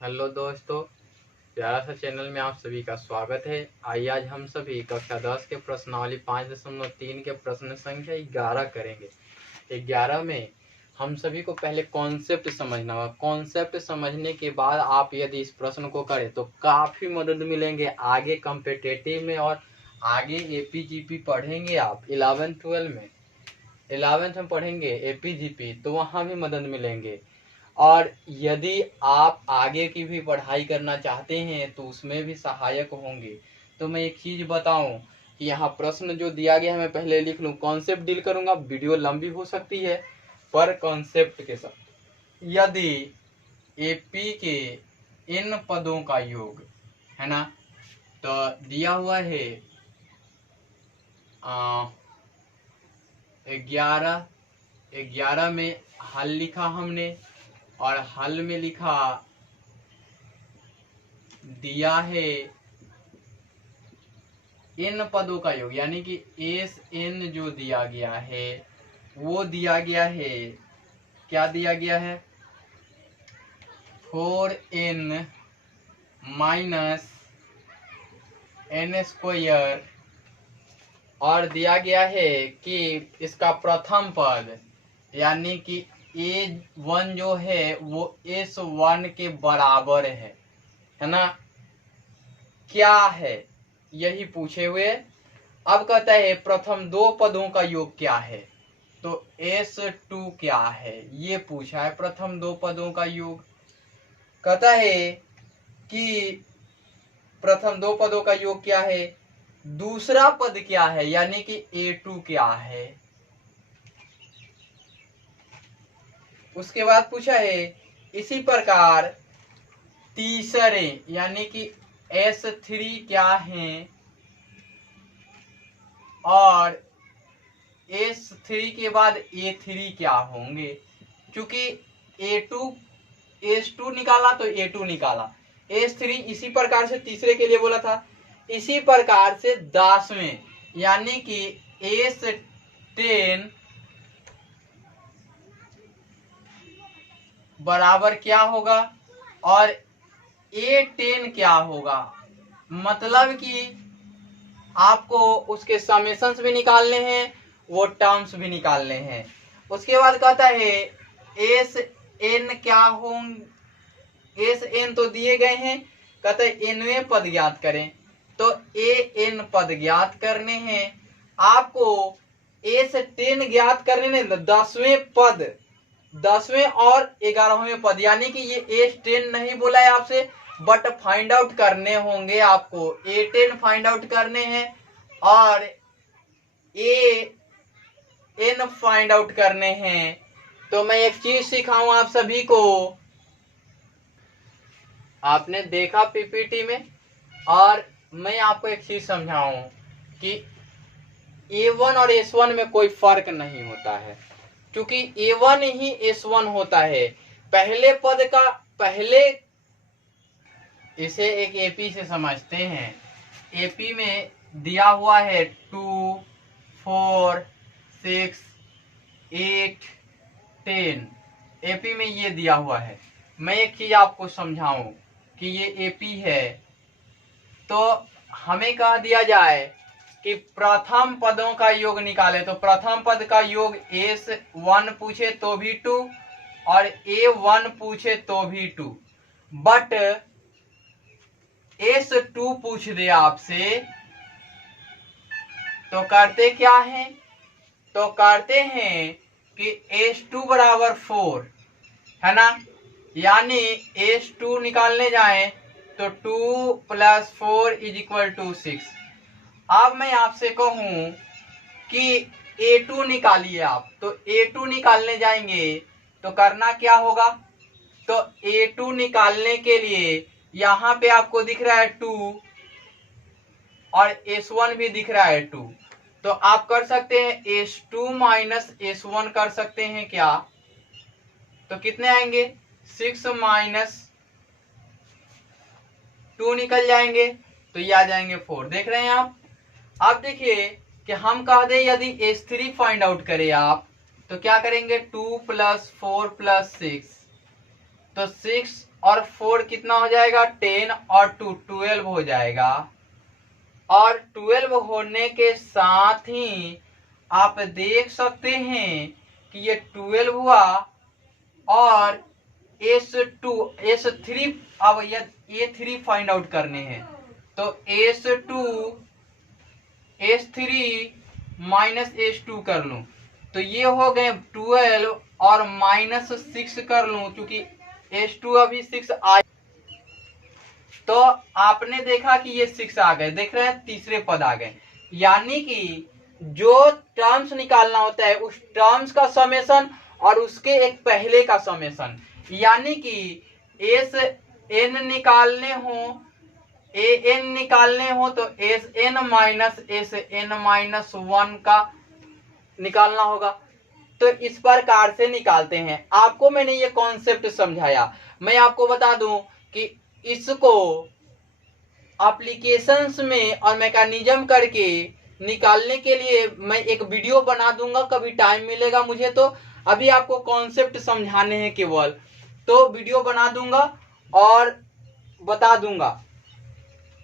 Hello दोस्तों, प्यारा सा चैनल में आप सभी का स्वागत है। आइए आज हम सभी कक्षा 10 के प्रश्नावली 5.3 के प्रश्न संख्या 11 करेंगे। 11 में हम सभी को पहले कॉन्सेप्ट समझना होगा। कॉन्सेप्ट समझने के बाद आप यदि इस प्रश्न को करें तो काफ़ी मदद मिलेंगे आगे कॉम्पिटिटिव में, और आगे एपीजीपी पढ़ेंगे आप 11th-12 में। 11th में पढ़ेंगे एपीजीपी तो वहाँ भी मदद मिलेंगे। और यदि आप आगे की भी पढ़ाई करना चाहते हैं तो उसमें भी सहायक होंगे। तो मैं एक चीज़ बताऊं कि यहाँ प्रश्न जो दिया गया है मैं पहले लिख लूं। कॉन्सेप्ट डील करूंगा, वीडियो लंबी हो सकती है पर कॉन्सेप्ट के साथ। यदि एपी के इन पदों का योग है ना, तो दिया हुआ है 11 में हल लिखा हमने, और हल में लिखा दिया है इन पदों का योग, यानी कि एस एन जो दिया गया है वो दिया गया है, क्या दिया गया है 4n माइनस n², और दिया गया है कि इसका प्रथम पद यानी कि A1 जो है वो S1 के बराबर है ना, क्या है यही पूछे हुए। अब कहता है प्रथम दो पदों का योग क्या है, तो S2 क्या है ये पूछा है। प्रथम दो पदों का योग कहता है कि प्रथम दो पदों का योग क्या है, दूसरा पद क्या है यानी कि A2 क्या है। उसके बाद पूछा है इसी प्रकार तीसरे यानी कि S3 क्या है, और S3 के बाद A3 क्या होंगे। चूंकि S2 निकाला तो A2 निकाला, S3 इसी प्रकार से तीसरे के लिए बोला था। इसी प्रकार से 10वें यानी कि S10 बराबर क्या होगा, और A10 क्या होगा। मतलब कि आपको उसके समेशंस भी निकालने हैं, वो टर्म्स भी निकालने हैं। उसके बाद कहता है एस एन क्या होंगे, एस एन तो दिए गए हैं, कहता है एनवें पद ज्ञात करें, तो ए एन पद ज्ञात करने हैं आपको। S10 ज्ञात करने नहीं, 10वें पद, 10वें और 11वें पद, यानी कि ये S10 नहीं बोला है आपसे, बट फाइंड आउट करने होंगे आपको। A10 फाइंड आउट करने हैं और AN फाइंड आउट करने हैं। तो मैं एक चीज सिखाऊं आप सभी को, आपने देखा पीपीटी में, और मैं आपको एक चीज समझाऊं कि A1 और S1 में कोई फर्क नहीं होता है, क्योंकि A1 ही S1 होता है। पहले पद का पहले, इसे एक एपी से समझते हैं। एपी में दिया हुआ है 2, 4, 6, 8, 10। एपी में ये दिया हुआ है। मैं एक चीज आपको समझाऊं कि ये एपी है, तो हमें कह दिया जाए कि प्रथम पदों का योग निकाले, तो प्रथम पद का योग S1 पूछे तो भी 2 और A1 पूछे तो भी 2, बट S2 पूछ दे आपसे तो करते क्या है, तो करते हैं कि S2 बराबर 4 है ना, यानी S2 निकालने जाएं तो 2 + 4 = 6। अब मैं आपसे कहूं कि A2 निकालिए आप, तो A2 निकालने जाएंगे तो करना क्या होगा, तो A2 निकालने के लिए यहाँ पे आपको दिख रहा है 2 और S1 भी दिख रहा है 2, तो आप कर सकते हैं S2 - S1 कर सकते हैं क्या, तो कितने आएंगे 6 - 2 निकल जाएंगे, तो ये आ जाएंगे 4। देख रहे हैं आप। अब देखिए कि हम कह दें यदि S3 फाइंड आउट करें आप, तो क्या करेंगे 2 + 4 + 6, तो 6 और 4 कितना हो जाएगा 10 और 2 12 हो जाएगा। और 12 होने के साथ ही आप देख सकते हैं कि ये 12 हुआ और S2 S3 अब A3 फाइंड आउट करने हैं तो S2 S3 माइनस S2 कर लूं तो ये हो गए 12 और माइनस 6 कर लूं क्योंकि S2 अभी 6 आ तो आपने देखा कि ये 6 आ गए, देख रहे हैं तीसरे पद आ गए। यानी कि जो टर्म्स निकालना होता है उस टर्म्स का समेशन और उसके एक पहले का समेशन, यानी कि एस एन निकालने हो तो एस एन माइनस 1 का निकालना होगा। तो इस प्रकार से निकालते हैं। आपको मैंने ये कॉन्सेप्ट समझाया। मैं आपको बता दूं कि इसको एप्लीकेशंस में और मैकेनिज्म करके निकालने के लिए मैं एक वीडियो बना दूंगा, कभी टाइम मिलेगा मुझे तो। अभी आपको कॉन्सेप्ट समझाने हैं केवल, तो वीडियो बना दूंगा और बता दूंगा।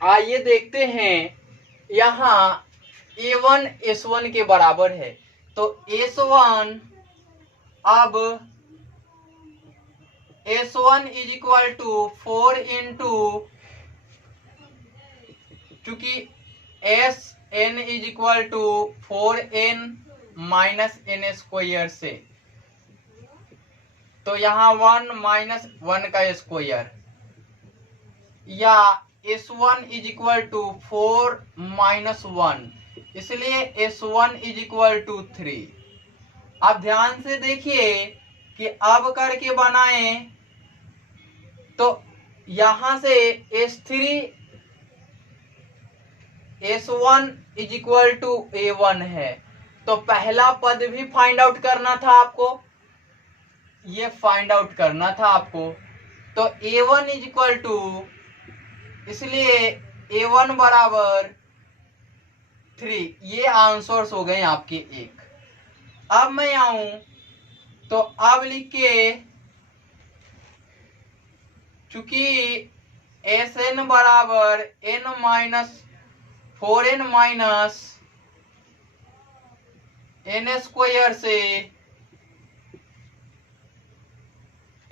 आइए देखते हैं, यहाँ A1 S1 के बराबर है तो S1 अब S1 इज इक्वल टू 4 इंटू, चूंकि Sn is equal to 4n minus n square से, तो यहाँ 1 माइनस 1 का स्क्वायर, या S1 is equal to 4 minus 1, इसलिए S1 इज इक्वल टू 3। अब ध्यान से देखिए कि अब करके बनाएं तो यहां से S1 is equal to A1 है, तो पहला पद भी फाइंड आउट करना था आपको, ये फाइंड आउट करना था आपको। तो A1 इज इक्वल टू, इसलिए A1 बराबर 3, ये आंसर्स हो गए आपके एक। अब मैं आऊं तो अब लिख के, चूंकि Sn बराबर n minus 4n minus n square से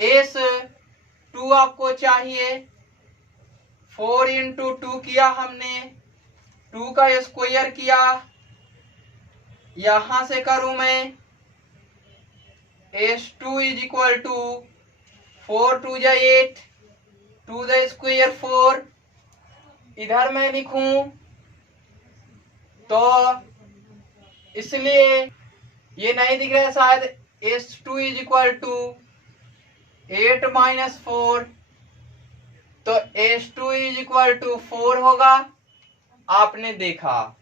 S2 आपको चाहिए, 4 इंटू 2 किया हमने, 2 का स्क्वायर किया, यहां से करूं मैं S2 इज इक्वल टू 4 2 जा 8, 2 द स्क्वायर 4, इधर मैं लिखूं तो इसलिए ये नहीं दिख रहा है शायद, S2 is equal to 8 minus 4, तो S2 इज इक्वल टू 4 होगा। आपने देखा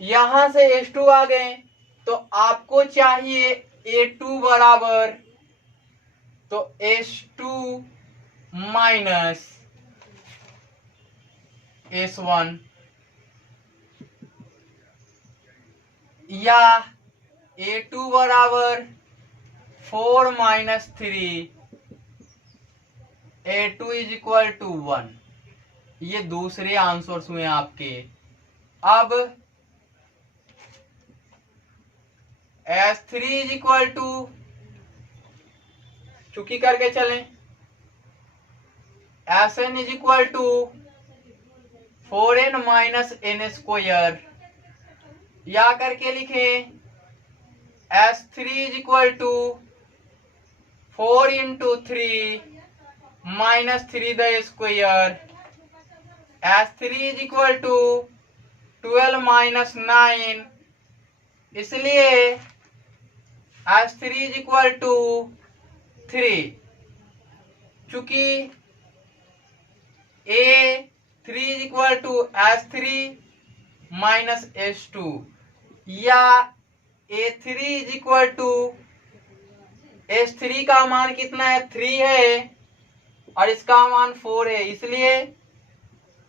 यहां से S2 आ गए, तो आपको चाहिए A2 बराबर, तो S2 माइनस S1, या A2 बराबर 4 minus 3, A2 is equal to 1। ये दूसरे आंसर्स हुए आपके। अब S3 इज इक्वल टू, चुकी करके चलें, Sn is equal to 4n minus n square, या करके लिखें S3 is equal to 4 into 3 minus 3 the square, S3 is equal to 12 minus 9, इसलिए S3 इज इक्वल टू 3, चूंकि A3 is equal to S3 minus S2, या A3 is equal to S3 का मान कितना है 3 है और इसका मान 4 है, इसलिए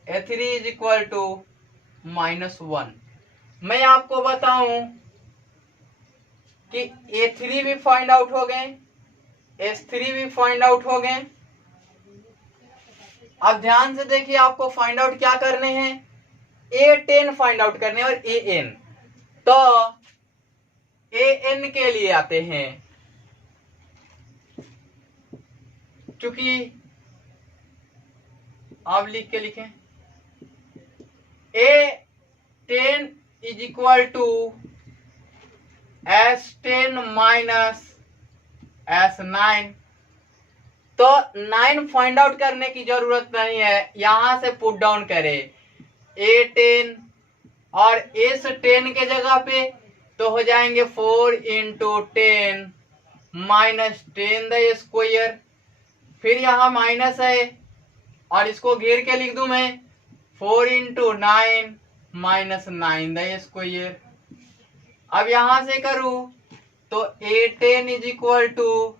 A3 is equal to minus 1। मैं आपको बताऊं कि A3 भी फाइंड आउट हो गए, S3 भी फाइंड आउट हो गए, अब ध्यान से देखिए, आपको फाइंड आउट क्या करने हैं, A10 फाइंड आउट करने हैं और AN। तो AN के लिए आते हैं, चूंकि आप लिख के लिखें A10 is equal to S10 minus S9। तो 9 फाइंड आउट करने की जरूरत नहीं है, यहां से पुट डाउन करें A10 और इस 10 के जगह पे तो हो जाएंगे 4 इंटू 10 माइनस 10 द स्क्वायर। फिर यहां माइनस है और इसको घेर के लिख दूं मैं 4 इंटू 9 माइनस 9 द स्क्वायर। अब यहां से करूं तो A10 इज इक्वल टू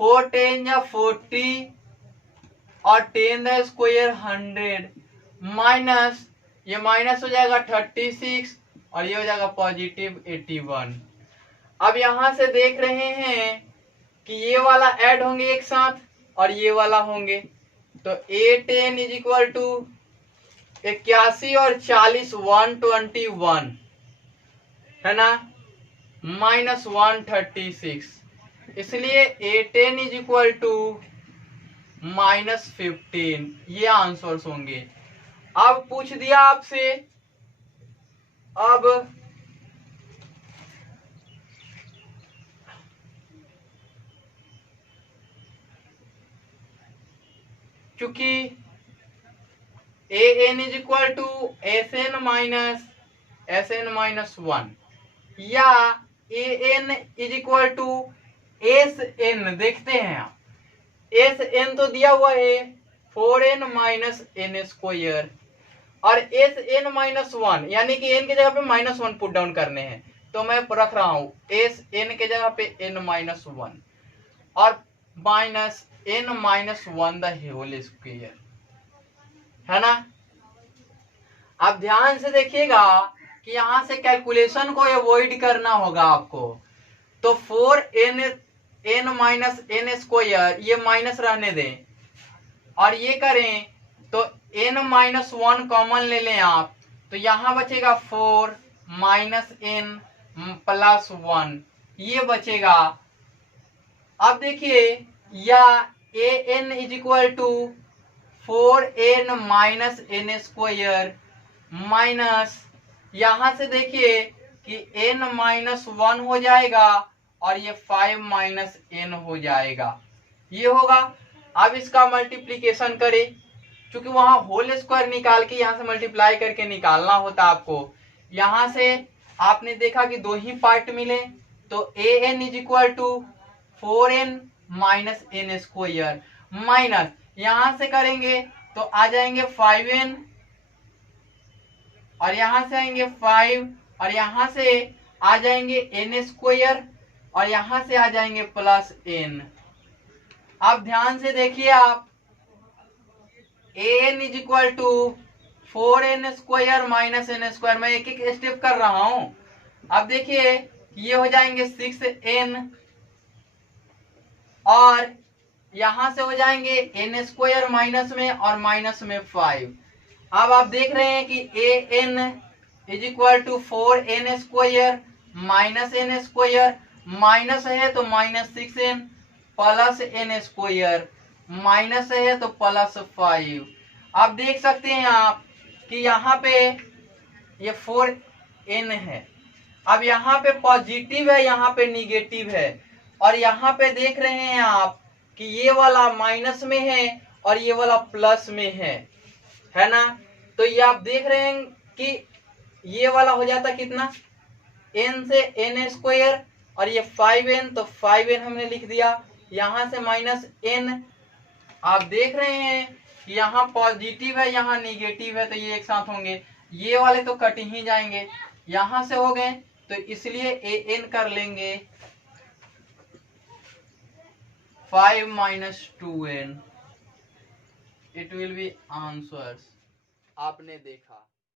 4 10 या 40 और 10 द स्क्वायर 100 माइनस ये माइनस हो जाएगा 36 और ये हो जाएगा पॉजिटिव 81। अब यहां से देख रहे हैं कि ये वाला ऐड होंगे एक साथ और ये वाला होंगे, तो A10 इज इक्वल टू 81 और 40 121 है ना, माइनस 136, इसलिए A10 इज इक्वल टू -15। ये आंसर्स होंगे। अब पूछ दिया आपसे, अब चूंकि AN is equal to SN minus 1 या AN is equal to SN, देखते हैं आप SN तो दिया हुआ है 4n माइनस n स्क्वायर और SN माइनस 1 यानी कि n की जगह पे -1 पुट डाउन करने हैं, तो मैं रख रहा हूं SN के जगह पे n माइनस 1 और minus n minus 1 the whole square, है ना। अब ध्यान से देखिएगा कि यहां से कैलकुलेशन को अवॉइड करना होगा आपको, तो 4n माइनस n स्क्वायर ये माइनस रहने दें और ये करें तो n माइनस 1 कॉमन ले लें आप, तो यहां बचेगा 4 माइनस n प्लस 1 ये बचेगा। अब देखिए या an is equal to 4n minus n square minus यहां से देखिए कि n माइनस 1 हो जाएगा और ये 5 माइनस n हो जाएगा, ये होगा। अब इसका मल्टीप्लीकेशन करें, क्योंकि वहां होल स्क्वायर निकाल के यहां से मल्टीप्लाई करके निकालना होता आपको। यहां से आपने देखा कि दो ही पार्ट मिले, तो an is equal to 4n minus n square minus यहां से करेंगे तो आ जाएंगे 5n और यहां से आएंगे 5 और यहां से आ जाएंगे n स्क्वायर और यहां से आ जाएंगे प्लस n। अब ध्यान से देखिए आप an is equal to 4n square minus n square, मैं एक एक स्टेप कर रहा हूं। अब देखिए ये हो जाएंगे 6n और यहां से हो जाएंगे n स्क्वायर माइनस में और माइनस में 5। अब आप देख रहे हैं कि an is equal to 4n square minus n square, minus है तो minus 6n plus n square, minus है तो प्लस 5। अब देख सकते हैं आप कि यहाँ पे ये 4n है, अब यहाँ पे पॉजिटिव है यहाँ पे निगेटिव है, और यहाँ पे देख रहे हैं आप कि ये वाला माइनस में है और ये वाला प्लस में है ना। तो ये आप देख रहे हैं कि ये वाला हो जाता कितना, n से n स्क्वायर और ये 5n, तो 5n हमने लिख दिया, यहां से माइनस n। आप देख रहे हैं कि यहाँ पॉजिटिव है यहाँ निगेटिव है, तो ये एक साथ होंगे, ये वाले तो कट ही जाएंगे, यहां से हो गए, तो इसलिए an कर लेंगे 5 minus 2n, it will be answers. आपने देखा